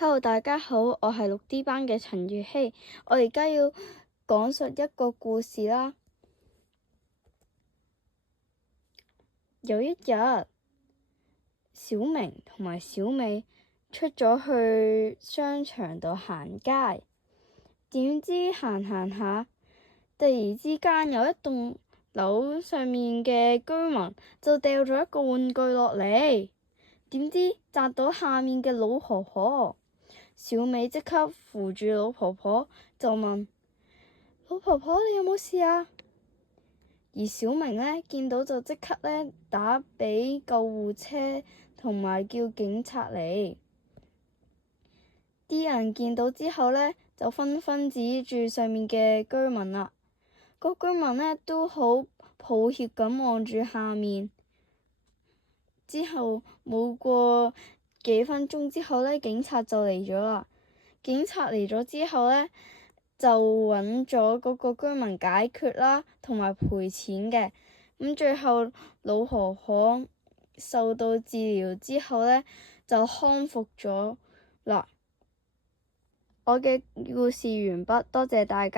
Hello，大家好，我係6D 班嘅陳月希，我而家要講述一個故事啦。有一日，小明同埋小美出咗去商場度行街，點知行下，突然之間有一棟樓上面嘅居民就掉咗一個玩具落嚟，點知砸到下面嘅老婆婆。小美即刻扶住老婆婆，就問老婆婆：你有冇事啊？而小明呢，見到就即刻呢打俾救護車同埋叫警察嚟。啲人見到之後呢，就紛紛指住上面嘅居民啦。個居民呢都好抱歉咁望住下面。之後冇過幾分鐘之後呢，警察就嚟咗啦。警察嚟咗之後呢，就揾咗嗰個居民解決啦，同埋賠錢嘅。咁最後老婆婆受到治療之後呢，就康復咗啦。我嘅故事完畢，多謝大家。